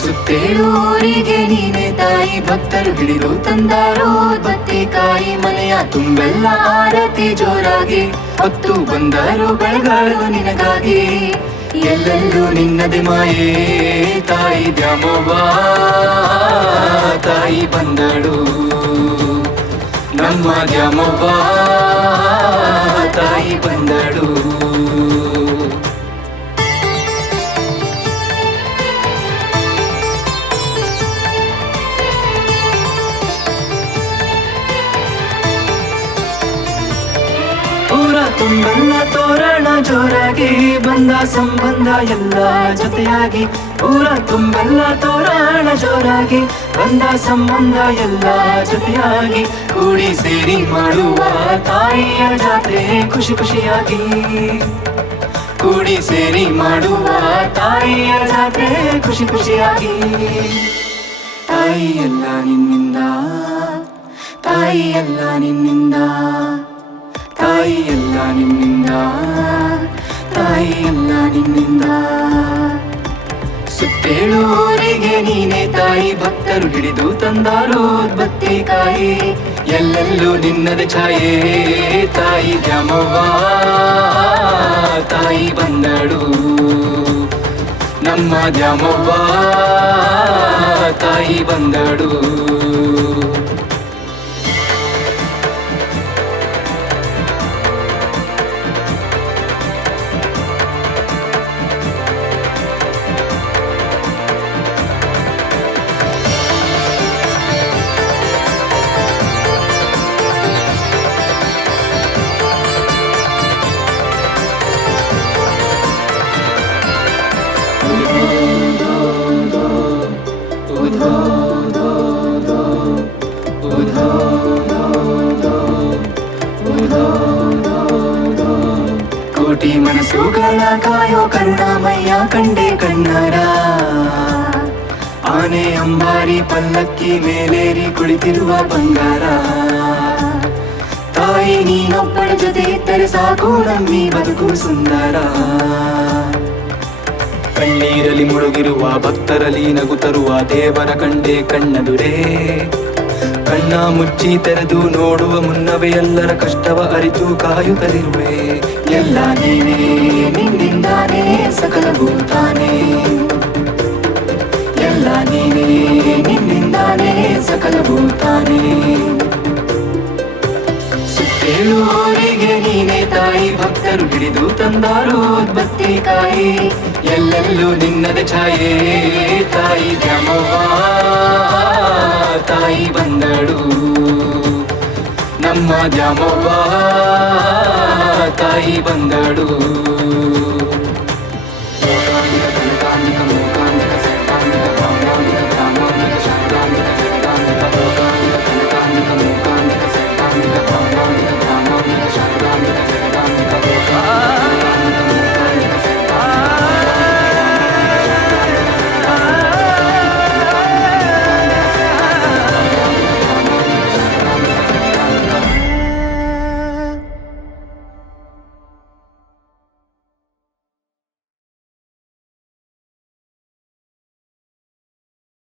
ಸುತ್ತೇಳೂರಿಗೆ ನೀನೆ ತಾಯಿ, ಭಕ್ತರು ಹಿಡಿದು ತಂದಾರೋ ಬತ್ತಿಕಾಯಿ. ಮನೆಯ ತುಂಬೆಲ್ಲ ಆರತಿ ಜೋರಾಗಿ ಹೊತ್ತು ಬಂದರು ಬೆಳಗಾಳು ನಿನಗಾಗಿ. ಎಲ್ಲೆಲ್ಲೂ ನಿನ್ನದೆ ಮಾಯೇ ತಾಯಿ ದ್ಯಾಮವ್ವ, ತಾಯಿ ಬಂದಳು ನಮ್ಮ ದ್ಯಾಮವ್ವ, ತಾಯಿ ಬಂದಳು. ಊರ ತುಂಬೆಲ್ಲ ತೋರಣ ಜೋರಾಗಿ, ಬಂದ ಸಂಬಂಧ ಎಲ್ಲ ಜೊತೆಯಾಗಿ. ಊರ ತುಂಬೆಲ್ಲ ತೋರಣ ಜೋರಾಗಿ, ಬಂದ ಸಂಬಂಧ ಎಲ್ಲ ಜೊತೆಯಾಗಿ. ಕೂಡಿ ಸೇರಿ ಮಾಡುವ ತಾಯಿಯ ಜಾತ್ರೆ ಖುಷಿ ಖುಷಿಯಾಗಿ. ಕೂಡಿ ಸೇರಿ ಮಾಡುವ ತಾಯಿಯ ಜಾತ್ರೆ ಖುಷಿ ಖುಷಿಯಾಗಿ. ತಾಯಿ ಎಲ್ಲ ನಿನ್ನಿಂದ, ತಾಯಿ ಎಲ್ಲ ನಿನ್ನಿಂದ, ತಾಯಿ ಎಲ್ಲ ನಿನ್ನಿಂದ, ತಾಯಿ ಎಲ್ಲ ನಿನ್ನಿಂದ. ಸುತ್ತೇಳೂರಿಗೆ ನೀನೆ ತಾಯಿ, ಭಕ್ತರು ಹಿಡಿದು ತಂದಾರೋ ಬತ್ತಿಕಾಯಿ. ಎಲ್ಲೆಲ್ಲೂ ನಿನ್ನದೆ ಛಾಯೆ ತಾಯಿ ದ್ಯಾಮವ್ವ, ತಾಯಿ ಬಂದಳು ನಮ್ಮ ದ್ಯಾಮವ್ವ, ತಾಯಿ ಬಂದಳು. ಕೋಟಿ ಮನಸ್ಸುಗಳ ಕಾಯೋ ಕರುಣಾಮಯ್ಯ ಕಂಡೆ ಕಣ್ಣಾರ. ಆನೆ ಅಂಬಾರಿ ಪಲ್ಲಕ್ಕಿ ಮೇಲೇರಿ ಕುಳಿತಿರುವ ಬಂಗಾರ. ತಾಯಿ ನೀನೊಬ್ಬಳ ಜೊತೆ ಇದ್ದರೆ ಸಾಕು ನಮ್ಮಿ ಬದುಕು ಸುಂದರ. ಕಣ್ಣೀರಲಿ ಮುಳುಗಿರುವ ಭಕ್ತರಲ್ಲಿ ನಗು ತರುವ ದೇವರ ಕಂಡೆ ಕಣ್ಣದುರೇ. ಕಣ್ಣ ಮುಚ್ಚಿ ತೆರೆದು ನೋಡುವ ಮುನ್ನವೇ ಎಲ್ಲರ ಕಷ್ಟವ ಅರಿತು ಕಾಯುತ್ತಲಿರುವೆ. ಎಲ್ಲ ನೀನೇ, ನಿನ್ನಿಂದಾನೇ ಸಕಲವೂ ತಾನೇ. ಎಲ್ಲ ನೀನೇ, ನಿನ್ನಿಂದಾನೇ ಸಕಲವೂ ತಾನೇ. ಸುತ್ತೇಳೂರಿಗೆ ನೀನೆ ತಾಯಿ, ಭಕ್ತರು ಹಿಡಿದು ತಂದಾರೋ ಬತ್ತಿಕಾಯಿ. ಎಲ್ಲೆಲ್ಲೂ ನಿನ್ನದೆ ಛಾಯೆ ತಾಯಿ ದ್ಯಾಮವ್ವ, ತಾಯಿ ಬಂದಳು ನಮ್ಮ ದ್ಯಾಮವ್ವ, ತಾಯಿ ಬಂದಳು.